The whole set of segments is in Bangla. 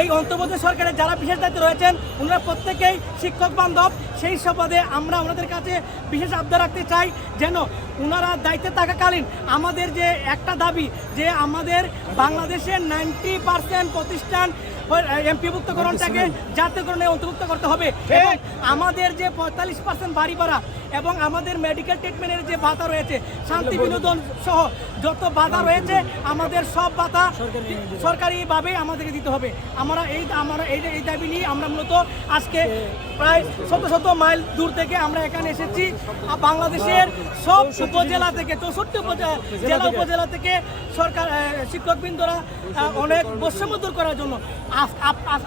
এই অন্তর্বর্তী সরকারের যারা বিশেষ দায়িত্বে রয়েছেন ওনারা প্রত্যেকেই শিক্ষক বান্ধব। সেই সুবাদে আমরা ওনাদের কাছে বিশেষ আবদার রাখতে চাই যেন ওনারা দায়িত্বে থাকাকালীন আমাদের যে একটা দাবি যে আমাদের বাংলাদেশের 90% প্রতিষ্ঠান এমপিভুক্তকরণটাকে জাতীয়করণে অন্তর্ভুক্ত করতে হবে এবং আমাদের যে 45% বাড়ি ভাড়া এবং আমাদের মেডিকেল ট্রিটমেন্টের যে ভাতা রয়েছে, শান্তি বিনোদন সহ যত ভাতা রয়েছে আমাদের সব ভাতা সরকারিভাবে আমাদেরকে দিতে হবে। আমরা এই দাবি নিয়ে আমরা মূলত আজকে প্রায় শত মাইল দূর থেকে আমরা এখানে এসেছি। বাংলাদেশের সব উপজেলা থেকে 64 জেলা উপজেলা থেকে সরকার শিক্ষকবৃন্দরা অনেক বৈষম্য দূর করার জন্য।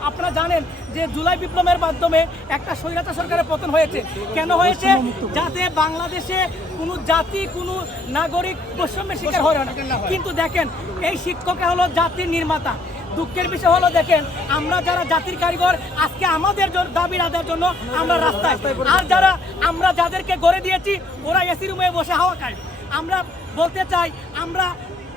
আপনারা জানেন যে জুলাই বিপ্লবের মাধ্যমে একটা স্বৈরাচার সরকারের পতন হয়েছে। কেন হয়েছে? যাতে বাংলাদেশে কোনো জাতি কোনো নাগরিক বৈষম্যের শিকার হয় না। কিন্তু দেখেন এই শিক্ষকরা হলো জাতির নির্মাতা। দুঃখের বিষয় হলো দেখেন আমরা যারা জাতির কারিগর আজকে আমাদের দাবি আদায়ের জন্য আমরা রাস্তায়, আর আমরা যাদেরকে গড়ে দিয়েছি ওরা এসি রুমে বসে হাওয়া খায়। আমরা বলতে চাই আমরা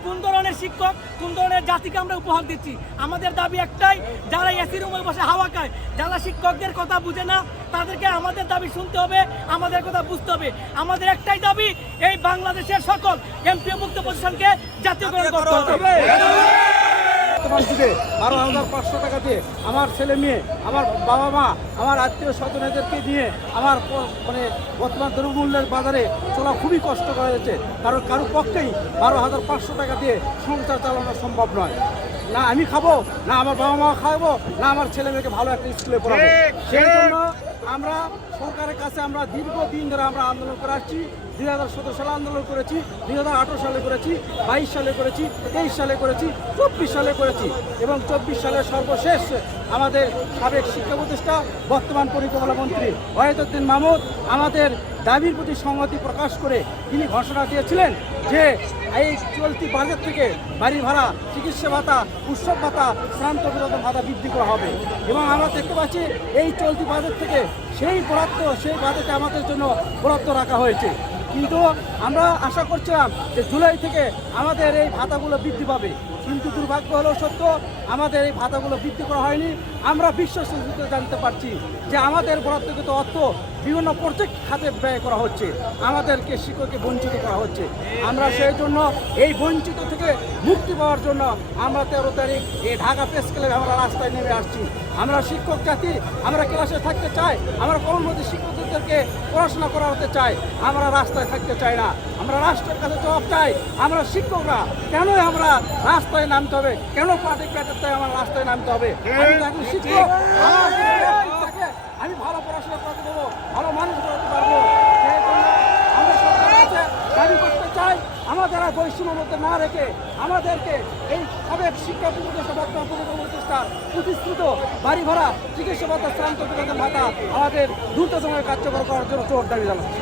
কোন ধরনের শিক্ষক কোন ধরনের জাতিকে আমরা উপহার দিচ্ছি। আমাদের দাবি একটাই, যারা এসি রুমে বসে হাওয়া খায়, যারা শিক্ষকদের কথা বুঝে না তাদেরকে আমাদের দাবি শুনতে হবে, আমাদের কথা বুঝতে হবে। আমাদের একটাই দাবি এই বাংলাদেশের সকল এমপিওভুক্ত প্রতিষ্ঠানকে জাতীয়করণ করতে হবে। 12,500 টাকা দিয়ে আমার ছেলে মেয়ে, আমার বাবা মা, আমার আত্মীয় স্বজনেদেরকে নিয়ে আমার বর্তমান দ্রব্যমূল্যের বাজারে চলা খুবই কষ্ট করা যাচ্ছে। কারণ কারো পক্ষেই 12,500 টাকা দিয়ে সংসার চালানো সম্ভব নয়। না আমি খাবো, না আমার বাবা মা খাবো, না আমার ছেলে মেয়েকে ভালো একটা স্কুলে পড়াবো। সেই জন্য আমরা সরকারের কাছে আমরা দীর্ঘদিন ধরে আমরা আন্দোলন করে আসছি। 2017 সালে আন্দোলন করেছি, 2018 সালে করেছি, 22 সালে করেছি, 23 সালে করেছি, 24 সালে করেছি এবং 24 সালের সর্বশেষ আমাদের সাবেক শিক্ষা উপদেষ্টা বর্তমান পরিকল্পনা মন্ত্রী ওয়াহিদুদ্দিন মাহমুদ আমাদের দাবির প্রতি সংহতি প্রকাশ করে তিনি ঘোষণা দিয়েছিলেন যে এই চলতি বাজেট থেকে বাড়ি ভাড়া, চিকিৎসা ভাতা, উৎসব ভাতা, শ্রান্ত বিনোদন ভাতা বৃদ্ধি করা হবে এবং আমরা দেখতে পাচ্ছি এই চলতি বাজেট থেকে সেই বাজেটে আমাদের জন্য বরাদ্দ রাখা হয়েছে। কিন্তু আমরা আশা করছিলাম যে জুলাই থেকে আমাদের এই ভাতাগুলো বৃদ্ধি পাবে, কিন্তু দুর্ভাগ্য হলো সত্য আমাদের এই ভাতাগুলো বৃদ্ধি করা হয়নি। আমরা বিশ্বসূত্রে জানতে পারছি যে আমাদের বরাদ্দকৃত অর্থ বিভিন্ন প্রজেক্ট খাতে ব্যয় করা হচ্ছে, আমাদেরকে শিক্ষককে বঞ্চিত করা হচ্ছে। আমরা সেই জন্য এই বঞ্চিত থেকে মুক্তি পাওয়ার জন্য আমরা 13 তারিখ এই ঢাকা প্রেস ক্লাবে আমরা রাস্তায় নেমে আসছি। আমরা শিক্ষক জাতি, আমরা ক্লাসে থাকতে চাই, আমরা কর্মরত শিক্ষকদেরকে পড়াশোনা করাতে চাই, আমরা রাস্তায় থাকতে চাই না। আমরা রাষ্ট্রের কাছে জবাব চাই, আমরা শিক্ষকরা কেন আমরা রাস্তায় নামতে হবে, কেন পার্টি প্যাটাতে আমার রাস্তায় নামতে হবে? আমি শিক্ষক, আমি ভালো পড়াশোনা করতে দেবো, ভালো মানুষ করতে পারবো। সেই জন্য আমরা সরকারের কাছে দাবি করতে চাই আমাদের বৈষম্যের মধ্যে না রেখে আমাদেরকে এই সাবেক শিক্ষা উপদেষ্টা বর্তমান প্রতিষ্ঠা প্রতিশ্রুত বাড়ি ভাড়া, চিকিৎসা ভাতা, শ্রান্ত বিনোদন ভাতা আমাদের দ্রুত সময়ে কার্যকর করার জন্য জোর দাবি জানাচ্ছি।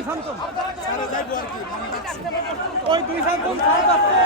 শান্তন শান্তন ওই দুই শান্তন সাহেব আসছে